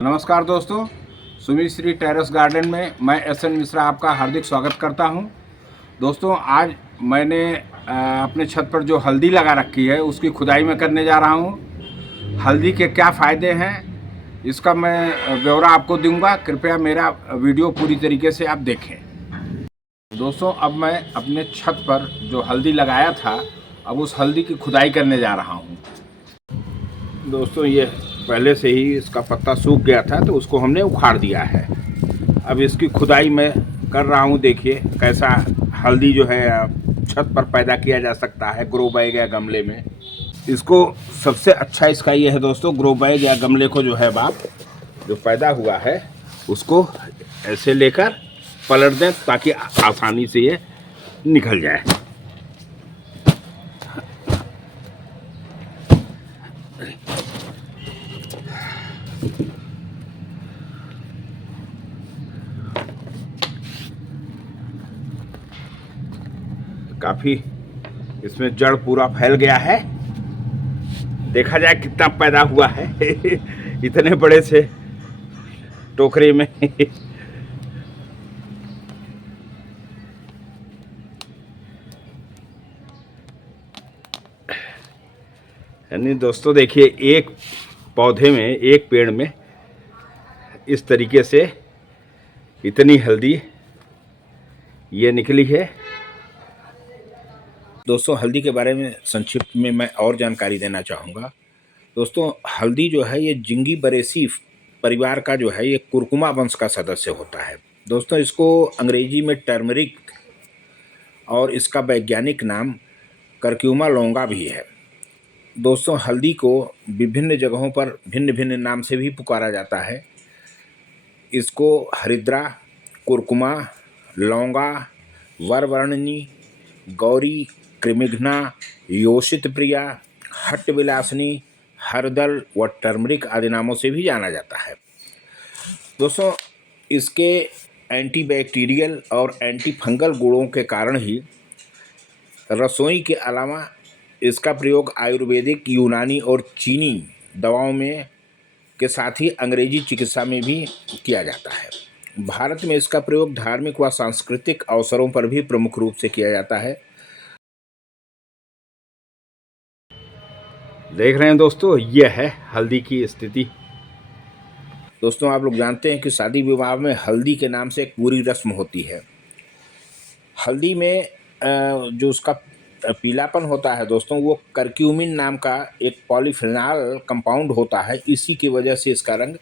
नमस्कार दोस्तों, Sumit Shri terrace garden में मैं एस.एन. मिश्रा आपका हार्दिक स्वागत करता हूं। दोस्तों, आज मैंने अपने छत पर जो हल्दी लगा रखी है उसकी खुदाई में करने जा रहा हूं। हल्दी के क्या फ़ायदे हैं इसका मैं ब्यौरा आपको दूंगा। कृपया मेरा वीडियो पूरी तरीके से आप देखें। दोस्तों, अब मैं अपने छत पर जो हल्दी लगाया था अब उस हल्दी की खुदाई करने जा रहा हूँ। दोस्तों, ये पहले से ही इसका पत्ता सूख गया था तो उसको हमने उखाड़ दिया है। अब इसकी खुदाई मैं कर रहा हूँ। देखिए कैसा हल्दी जो है छत पर पैदा किया जा सकता है ग्रो बैग या गमले में। इसको सबसे अच्छा इसका ये है दोस्तों, ग्रो बैग या गमले को जो है बाप जो पैदा हुआ है उसको ऐसे लेकर पलट दें ताकि आसानी से ये निकल जाए। काफ़ी इसमें जड़ पूरा फैल गया है। देखा जाए कितना पैदा हुआ है इतने बड़े से टोकरे में यानी दोस्तों देखिए, एक पौधे में, एक पेड़ में इस तरीके से इतनी हल्दी ये निकली है। दोस्तों, हल्दी के बारे में संक्षिप्त में मैं और जानकारी देना चाहूँगा। दोस्तों, हल्दी जो है ये जिंजीबरेसी परिवार का जो है ये कुरकुमा वंश का सदस्य होता है। दोस्तों, इसको अंग्रेजी में टर्मरिक और इसका वैज्ञानिक नाम करक्यूमा लौंगा भी है। दोस्तों, हल्दी को विभिन्न जगहों पर भिन्न भिन्न नाम से भी पुकारा जाता है। इसको हरिद्रा, कुरकुमा, लौंगा, वरवर्णनी, गौरी, कृमिघ्ना, योषित प्रिया, हट्ट विलासनी, हरदल व टर्मरिक आदि नामों से भी जाना जाता है। दोस्तों, इसके एंटीबैक्टीरियल और एंटी फंगल गुणों के कारण ही रसोई के अलावा इसका प्रयोग आयुर्वेदिक, यूनानी और चीनी दवाओं में के साथ ही अंग्रेजी चिकित्सा में भी किया जाता है। भारत में इसका प्रयोग धार्मिक व सांस्कृतिक अवसरों पर भी प्रमुख रूप से किया जाता है। देख रहे हैं दोस्तों, यह है हल्दी की स्थिति। दोस्तों, आप लोग जानते हैं कि शादी विवाह में हल्दी के नाम से एक पूरी रस्म होती है। हल्दी में जो उसका पीलापन होता है दोस्तों, वो करक्यूमिन नाम का एक पॉलीफिनॉल कंपाउंड होता है। इसी की वजह से इसका रंग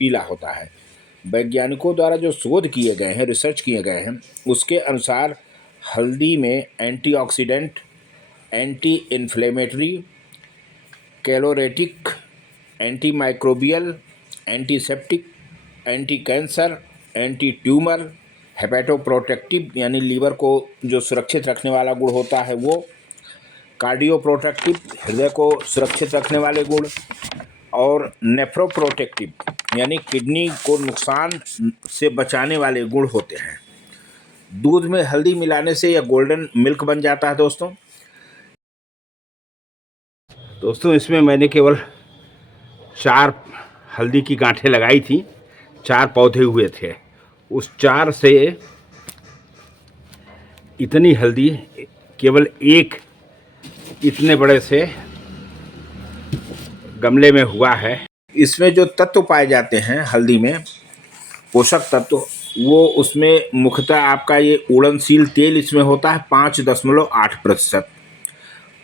पीला होता है। वैज्ञानिकों द्वारा जो शोध किए गए हैं, रिसर्च किए गए हैं, उसके अनुसार हल्दी में antioxidant, anti inflammatory, choleretic, anti microbial, antiseptic, anti cancer, anti tumour, hepatoprotective यानी लीवर को जो सुरक्षित रखने वाला गुण होता है वो, कार्डियो प्रोटेक्टिव हृदय को सुरक्षित रखने वाले गुण, और नेफ्रोप्रोटेक्टिव यानी किडनी को नुकसान से बचाने वाले गुण होते हैं। दूध में हल्दी मिलाने से यह गोल्डन मिल्क बन जाता है। दोस्तों, इसमें मैंने केवल 4 हल्दी की गांठें लगाई थी, 4 पौधे हुए थे। उस 4 से इतनी हल्दी केवल एक इतने बड़े से गमले में हुआ है। इसमें जो तत्व पाए जाते हैं हल्दी में, पोषक तत्व, वो उसमें मुख्यतः आपका ये उड़नशील तेल इसमें होता है 5.8%,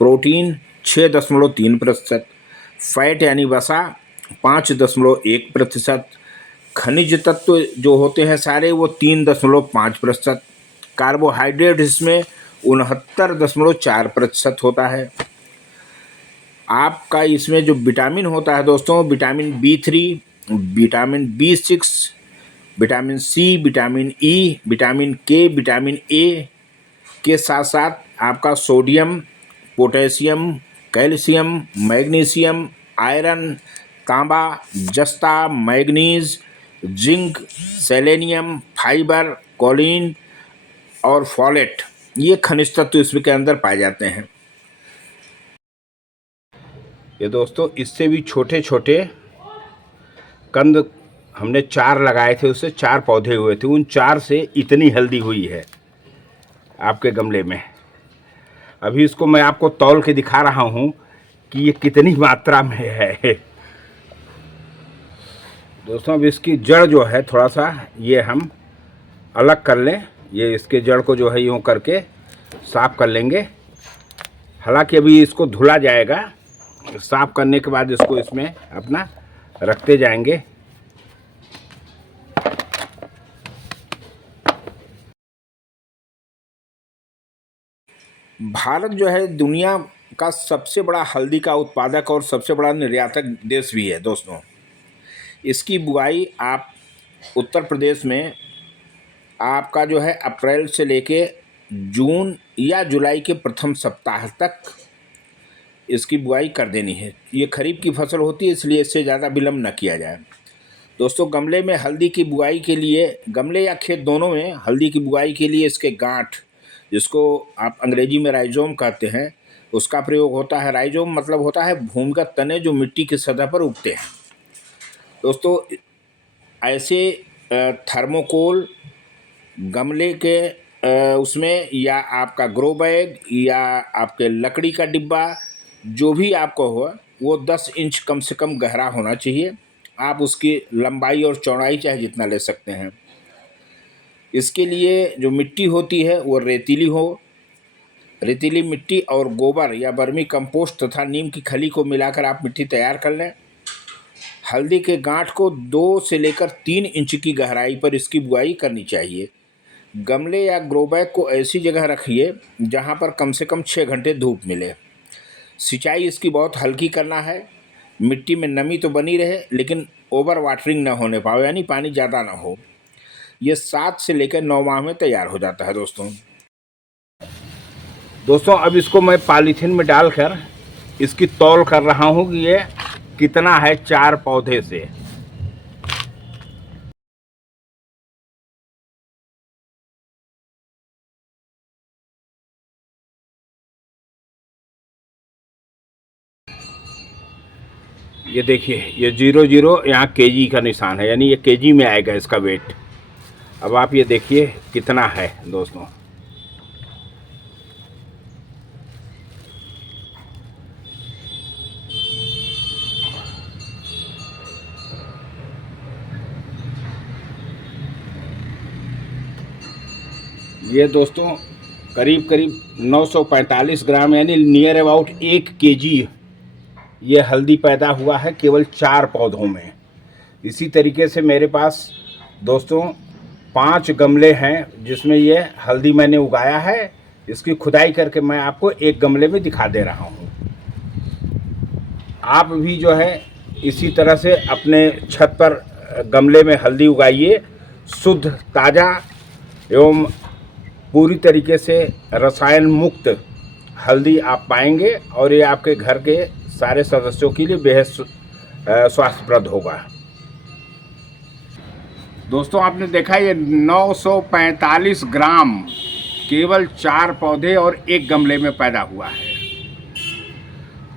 प्रोटीन 6.3%, फैट यानी वसा 5.1%, खनिज तत्व जो होते हैं सारे वो 3.5%, कार्बोहाइड्रेट इसमें 69.4% होता है। आपका इसमें जो विटामिन होता है दोस्तों, vitamin B3, vitamin B6, vitamin C, vitamin E, vitamin K, vitamin A के साथ साथ आपका sodium, potassium, calcium, magnesium, iron, तांबा, जस्ता, manganese, zinc, selenium, fibre, choline और फॉलेट, ये खनिज तत्व इसमें के अंदर पाए जाते हैं। ये दोस्तों, इससे भी छोटे छोटे कंद हमने 4 लगाए थे, उससे 4 पौधे हुए थे, उन 4 से इतनी हल्दी हुई है आपके गमले में। अभी इसको मैं आपको तौल के दिखा रहा हूँ कि ये कितनी मात्रा में है। दोस्तों अब इसकी जड़ जो है थोड़ा सा ये हम अलग कर लें, ये इसके जड़ को जो है यूँ करके साफ़ कर लेंगे। हालांकि अभी इसको धुला जाएगा, साफ़ करने के बाद इसको इसमें अपना रखते जाएंगे। भारत जो है दुनिया का सबसे बड़ा हल्दी का उत्पादक और सबसे बड़ा निर्यातक देश भी है दोस्तों। इसकी बुआई आप उत्तर प्रदेश में आपका जो है अप्रैल से लेके जून या जुलाई के प्रथम सप्ताह तक इसकी बुआई कर देनी है। ये खरीफ की फसल होती है, इसलिए इससे ज़्यादा विलम्ब न किया जाए। दोस्तों गमले में हल्दी की बुआई के लिए, गमले या खेत दोनों में हल्दी की बुआई के लिए इसके गांठ, जिसको आप अंग्रेजी में राइजोम कहते हैं, उसका प्रयोग होता है। राइजोम मतलब होता है भूमिगत तने जो मिट्टी की सतह पर उगते हैं। दोस्तों ऐसे थर्मोकोल गमले के उसमें या आपका ग्रो बैग या आपके लकड़ी का डिब्बा जो भी आपको हो, वो 10 इंच कम से कम गहरा होना चाहिए। आप उसकी लंबाई और चौड़ाई चाहे जितना ले सकते हैं। इसके लिए जो मिट्टी होती है वो रेतीली हो। रेतीली मिट्टी और गोबर या वर्मी कंपोस्ट तथा नीम की खली को मिलाकर आप मिट्टी तैयार कर लें। हल्दी के गांठ को 2 से लेकर 3 इंच की गहराई पर इसकी बुआई करनी चाहिए। गमले या ग्रो बैग को ऐसी जगह रखिए जहां पर कम से कम 6 घंटे धूप मिले। सिंचाई इसकी बहुत हल्की करना है। मिट्टी में नमी तो बनी रहे लेकिन ओवर वाटरिंग ना होने पाए, यानी पानी ज़्यादा ना हो। ये 7 से लेकर 9 माह में तैयार हो जाता है दोस्तों अब इसको मैं पॉलीथीन में डालकर इसकी तौल कर रहा हूँ कि ये कितना है 4 पौधे से। ये देखिए ये 00 यहाँ केजी का निशान है, यानी ये केजी में आएगा इसका वेट। अब आप ये देखिए कितना है दोस्तों। ये दोस्तों करीब करीब 945 ग्राम यानी नियर अबाउट 1 केजी ये हल्दी पैदा हुआ है केवल 4 पौधों में। इसी तरीके से मेरे पास दोस्तों 5 गमले हैं जिसमें ये हल्दी मैंने उगाया है। इसकी खुदाई करके मैं आपको एक गमले में दिखा दे रहा हूँ। आप भी जो है इसी तरह से अपने छत पर गमले में हल्दी उगाइए। शुद्ध, ताज़ा एवं पूरी तरीके से रसायन मुक्त हल्दी आप पाएंगे और ये आपके घर के सारे सदस्यों के लिए बेहद स्वास्थ्यप्रद होगा। दोस्तों आपने देखा ये 945 ग्राम केवल 4 पौधे और एक गमले में पैदा हुआ है।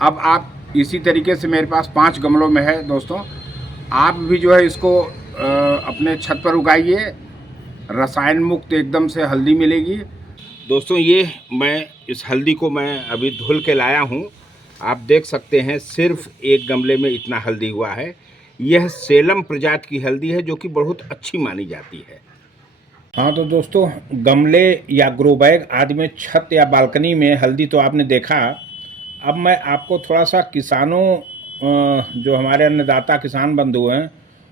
अब आप इसी तरीके से मेरे पास 5 गमलों में है दोस्तों, आप भी जो है इसको अपने छत पर उगाइए। रसायन मुक्त एकदम से हल्दी मिलेगी। दोस्तों ये मैं इस हल्दी को मैं अभी धुल के लाया हूँ। आप देख सकते हैं सिर्फ एक गमले में इतना हल्दी हुआ है। यह सेलम प्रजाति की हल्दी है जो कि बहुत अच्छी मानी जाती है। हाँ तो दोस्तों गमले या ग्रो बैग आदि में, छत या बालकनी में हल्दी तो आपने देखा। अब मैं आपको थोड़ा सा किसानों, जो हमारे अन्नदाता किसान बंधु हैं,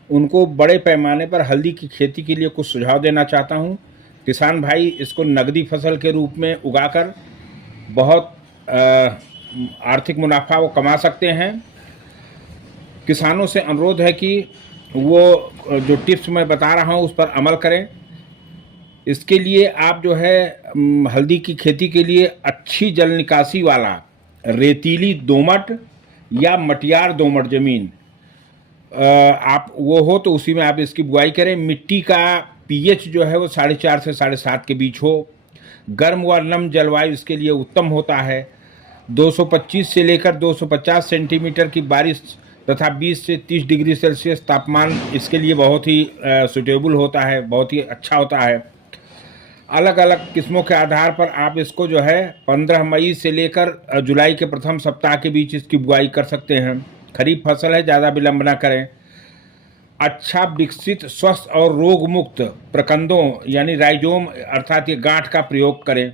उनको बड़े पैमाने पर हल्दी की खेती के लिए कुछ सुझाव देना चाहता हूँ। किसान भाई इसको नकदी फसल के रूप में उगाकर बहुत आर्थिक मुनाफा वो कमा सकते हैं। किसानों से अनुरोध है कि वो जो टिप्स मैं बता रहा हूँ उस पर अमल करें। इसके लिए आप जो है हल्दी की खेती के लिए अच्छी जल निकासी वाला रेतीली दोमट या मटियार दोमट ज़मीन आप वो हो तो उसी में आप इसकी बुआई करें। मिट्टी का पीएच जो है वो 4.5 से 7.5 के बीच हो। गर्म व नम जलवायु इसके लिए उत्तम होता है। 225 से लेकर 250 सेंटीमीटर की बारिश तथा 20 से 30 डिग्री सेल्सियस तापमान इसके लिए बहुत ही सूटेबल होता है, बहुत ही अच्छा होता है। अलग अलग किस्मों के आधार पर आप इसको जो है 15 मई से लेकर जुलाई के प्रथम सप्ताह के बीच इसकी बुआई कर सकते हैं। खरीफ फसल है, ज़्यादा विलंब ना करें। अच्छा विकसित, स्वस्थ और रोग मुक्त प्रकंदों यानी राइजोम अर्थात ये गांठ का प्रयोग करें।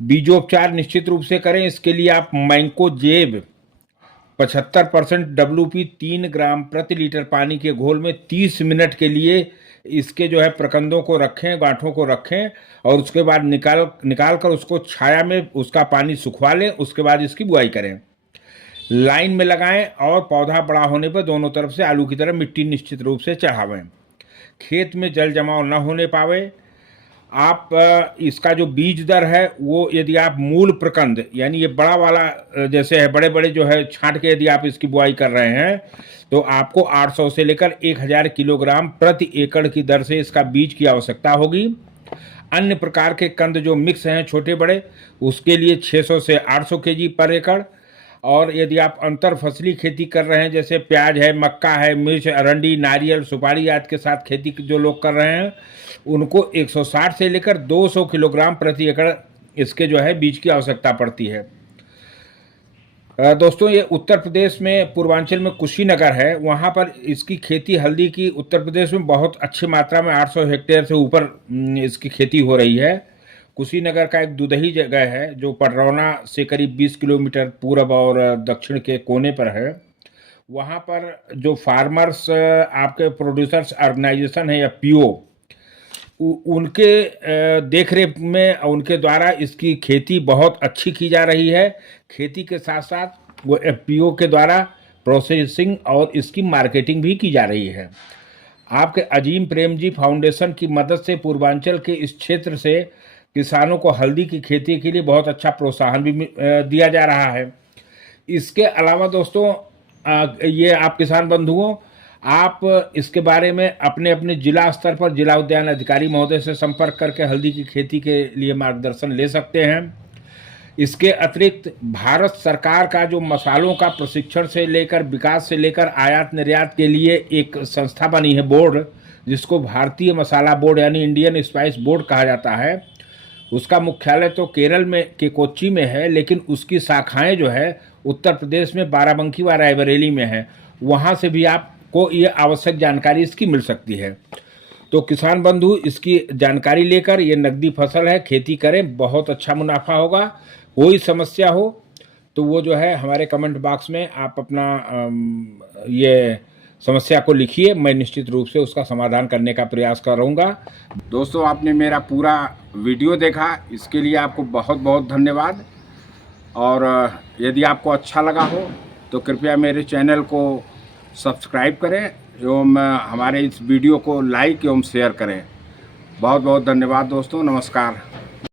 बीजोपचार निश्चित रूप से करें। इसके लिए आप मैंकोजेब 75% WP 3 ग्राम प्रति लीटर पानी के घोल में 30 मिनट के लिए इसके जो है प्रकंदों को रखें, गांठों को रखें और उसके बाद निकाल कर उसको छाया में उसका पानी सुखवा लें। उसके बाद इसकी बुआई करें। लाइन में लगाएं और पौधा बड़ा होने पर दोनों तरफ से आलू की तरह मिट्टी निश्चित रूप से चढ़ावें। खेत में जल जमाव न होने पावे। आप इसका जो बीज दर है वो यदि आप मूल प्रकंद यानी ये बड़ा वाला जैसे है, बड़े बड़े जो है छांट के यदि आप इसकी बुआई कर रहे हैं तो आपको 800 से लेकर 1000 किलोग्राम प्रति एकड़ की दर से इसका बीज की आवश्यकता होगी। अन्य प्रकार के कंद जो मिक्स हैं छोटे बड़े, उसके लिए 600 से 800 केजी पर एकड़। और यदि आप अंतर फसली खेती कर रहे हैं जैसे प्याज है, मक्का है, मिर्च, अरंडी, नारियल, सुपारी आदि के साथ खेती जो लोग कर रहे हैं उनको 160 से लेकर 200 किलोग्राम प्रति एकड़ इसके जो है बीज की आवश्यकता पड़ती है। दोस्तों ये उत्तर प्रदेश में पूर्वांचल में कुशीनगर है, वहाँ पर इसकी खेती हल्दी की उत्तर प्रदेश में बहुत अच्छी मात्रा में 800 हेक्टेयर से ऊपर इसकी खेती हो रही है। कुशीनगर का एक दुदही जगह है जो पडरौना से करीब 20 किलोमीटर पूर्व और दक्षिण के कोने पर है। वहाँ पर जो फार्मर्स आपके प्रोड्यूसर्स ऑर्गेनाइजेशन है या PO, उनके देखरेख में उनके द्वारा इसकी खेती बहुत अच्छी की जा रही है। खेती के साथ साथ वो FPO के द्वारा प्रोसेसिंग और इसकी मार्केटिंग भी की जा रही है। आपके अजीम प्रेमजी फाउंडेशन की मदद से पूर्वांचल के इस क्षेत्र से किसानों को हल्दी की खेती के लिए बहुत अच्छा प्रोत्साहन भी दिया जा रहा है। इसके अलावा दोस्तों ये आप किसान बंधुओं, आप इसके बारे में अपने अपने जिला स्तर पर जिला उद्यान अधिकारी महोदय से संपर्क करके हल्दी की खेती के लिए मार्गदर्शन ले सकते हैं। इसके अतिरिक्त भारत सरकार का जो मसालों का प्रशिक्षण से लेकर विकास से लेकर आयात निर्यात के लिए एक संस्था बनी है, बोर्ड, जिसको भारतीय मसाला बोर्ड यानी इंडियन स्पाइस बोर्ड कहा जाता है। उसका मुख्यालय तो केरल में के कोच्चि में है, लेकिन उसकी शाखाएं जो है उत्तर प्रदेश में बाराबंकी व रायबरेली में है। वहाँ से भी आपको ये आवश्यक जानकारी इसकी मिल सकती है। तो किसान बंधु इसकी जानकारी लेकर, ये नकदी फसल है, खेती करें, बहुत अच्छा मुनाफा होगा। कोई समस्या हो तो वो जो है हमारे कमेंट बॉक्स में आप अपना ये समस्या को लिखिए, मैं निश्चित रूप से उसका समाधान करने का प्रयास करूँगा। दोस्तों आपने मेरा पूरा वीडियो देखा, इसके लिए आपको बहुत बहुत धन्यवाद। और यदि आपको अच्छा लगा हो तो कृपया मेरे चैनल को सब्सक्राइब करें एवं हमारे इस वीडियो को लाइक एवं शेयर करें। बहुत बहुत धन्यवाद दोस्तों, नमस्कार।